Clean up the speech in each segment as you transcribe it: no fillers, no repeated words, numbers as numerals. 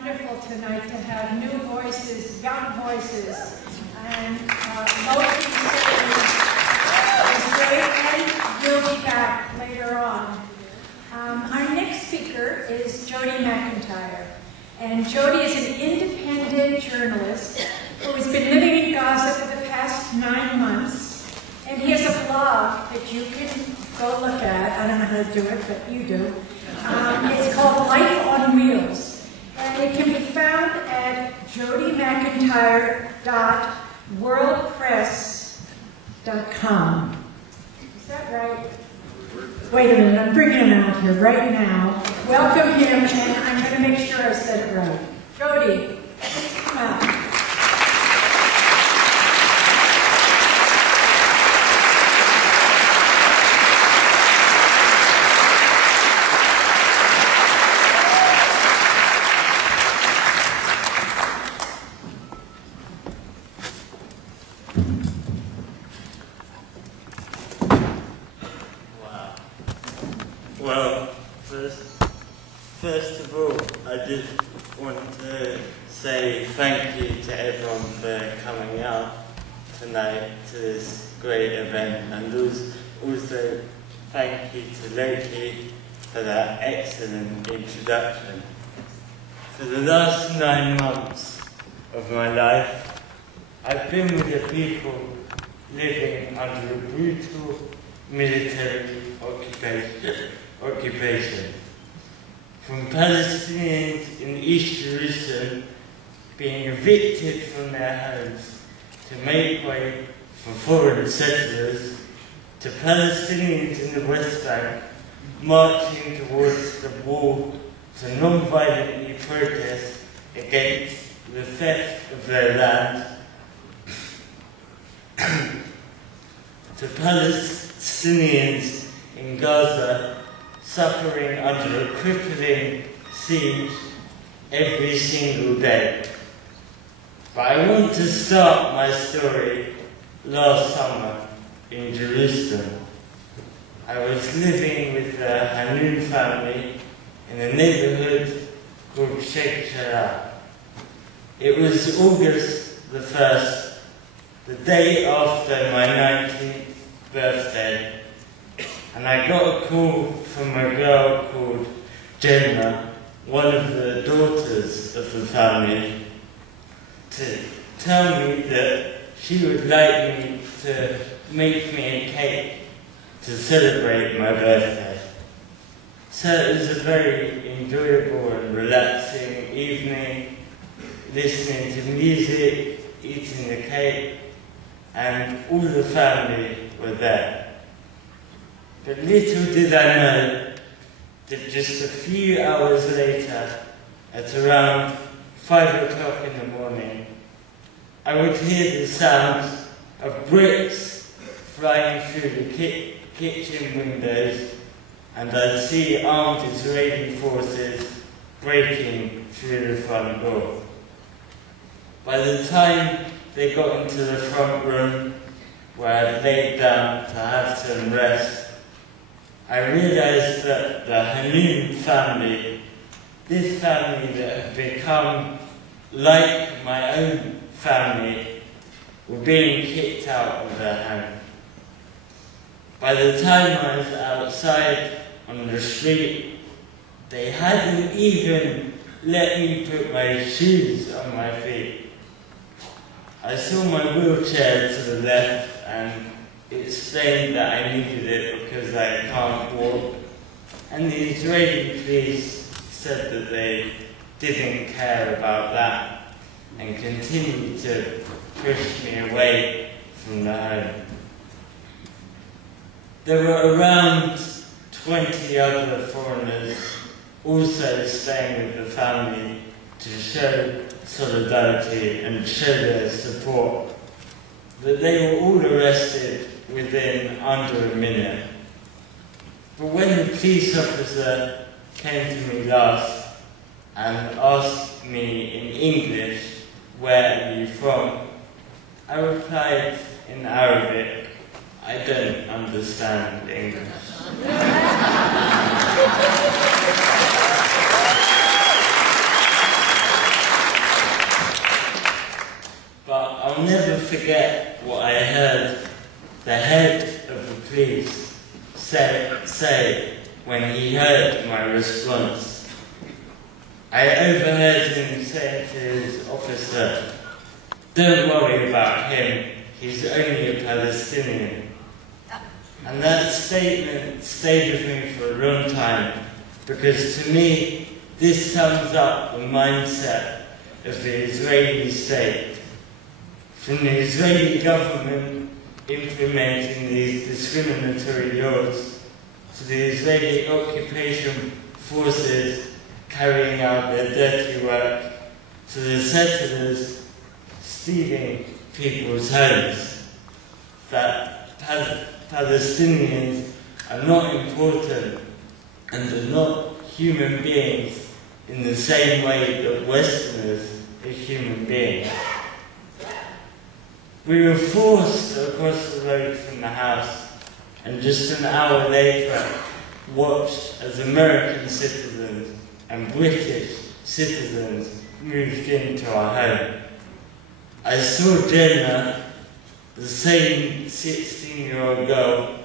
wonderful tonight to have new voices, young voices, and Lowkey is great, and will be back later on. Our next speaker is Jody McIntyre, and Jody is an independent journalist who has been living in Gaza for the past 9 months, and he has a blog that you can go look at. I don't know how to do it, but you do. It's called Life on Wheels, and it can be found at jodymcintyre.wordpress.com. Is that right? Wait a minute, I'm bringing him out here right now. Welcome him, and I'm going to make sure I said it right. Jody, please come out. Well, first of all, I just want to say thank you to everyone for coming out tonight to this great event, and also thank you to Lowkey for that excellent introduction. For the last 9 months of my life, I've been with the people living under a brutal military occupation. From Palestinians in East Jerusalem being evicted from their homes to make way for foreign settlers, to Palestinians in the West Bank marching towards the wall to non-violently protest against the theft of their land, to Palestinians in Gaza suffering under a crippling siege every single day. But I want to start my story last summer in Jerusalem. I was living with the Hanun family in a neighborhood called Sheikh Jarrah. It was August the 1st, the day after my 19th birthday, and I got a call from a girl called Jenna, one of the daughters of the family, to tell me that she would like me to make me a cake to celebrate my birthday. So it was a very enjoyable and relaxing evening, listening to music, eating the cake, and all the family were there. But little did I know that just a few hours later, at around 5 o'clock in the morning, I would hear the sounds of bricks flying through the kitchen windows, and I'd see armed Israeli forces breaking through the front door. By the time they got into the front room, where I'd laid down to have some rest, I realized that the Hanun family, this family that had become like my own family, were being kicked out of their home. By the time I was outside on the street, they hadn't even let me put my shoes on my feet. I saw my wheelchair to the left and explained that I needed it because I can't walk, and the Israeli police said that they didn't care about that and continued to push me away from the home. There were around 20 other foreigners also staying with the family to show solidarity and show their support, but they were all arrested within under a minute. But when the police officer came to me last and asked me in English, "Where are you from?" I replied in Arabic, "I don't understand English." forget what I heard the head of the police say when he heard my response. I overheard him say to his officer, "Don't worry about him, he's only a Palestinian." And that statement stayed with me for a long time, because to me, this sums up the mindset of the Israeli state. From the Israeli government implementing these discriminatory laws, to the Israeli occupation forces carrying out their dirty work, to the settlers stealing people's homes, that Palestinians are not important and are not human beings in the same way that Westerners are human beings. We were forced across the road from the house, and just an hour later watched as American citizens and British citizens moved into our home. I saw Jenna, the same 16-year-old girl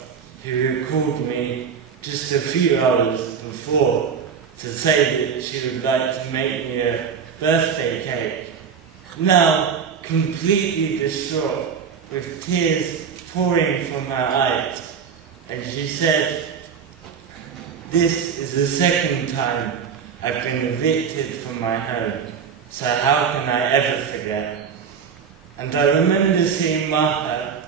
who had called me just a few hours before to say that she would like to make me a birthday cake, now completely distraught, with tears pouring from her eyes. And she said, "This is the second time I've been evicted from my home, so how can I ever forget?" And I remember seeing MECA,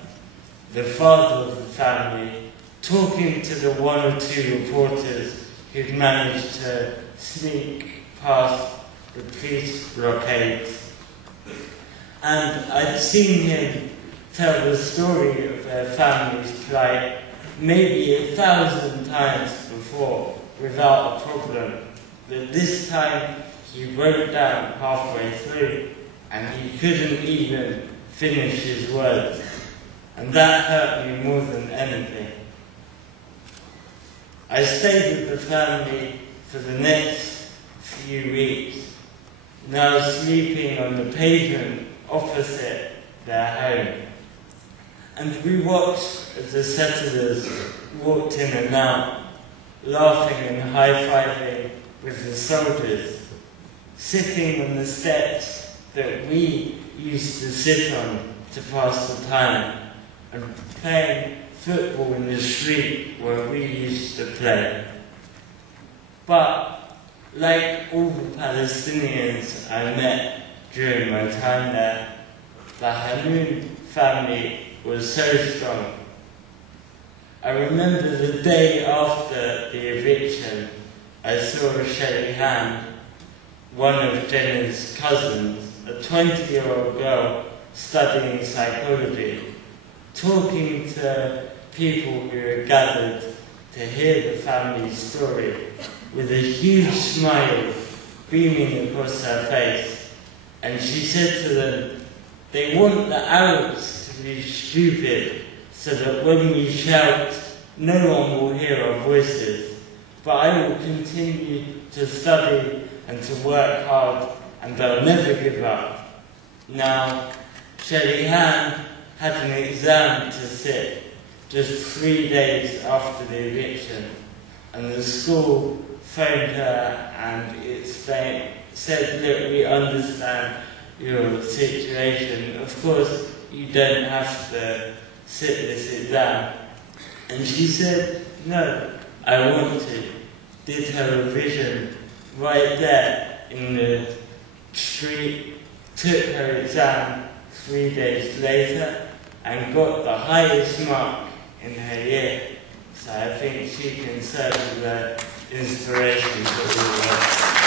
the father of the family, talking to the one or two reporters who'd managed to sneak past the police blockades. And I'd seen him tell the story of their family's plight maybe 1,000 times before without a problem. But this time he broke down halfway through and he couldn't even finish his words. And that hurt me more than anything. I stayed with the family for the next few weeks, now sleeping on the pavement opposite their home. And we watched as the settlers walked in and out, laughing and high-fiving with the soldiers, sitting on the steps that we used to sit on to pass the time, and playing football in the street where we used to play. But like all the Palestinians I met during my time there, the Hanoun family was so strong. I remember the day after the eviction, I saw Shalihan, one of Jenna's cousins, a 20-year-old girl studying psychology, talking to people who had gathered to hear the family's story, with a huge smile beaming across her face. And she said to them, "They want the Arabs to be stupid, so that when we shout, no one will hear our voices. But I will continue to study and to work hard, and I'll never give up." Now, Shalihan had an exam to sit just 3 days after the eviction, and the school phoned her and it said, "Look, we understand your situation. Of course, you don't have to sit this exam." And she said, "No, I want to." Did her revision right there in the street, took her exam 3 days later, and got the highest mark in her year. So I think she can serve as an inspiration for all of us.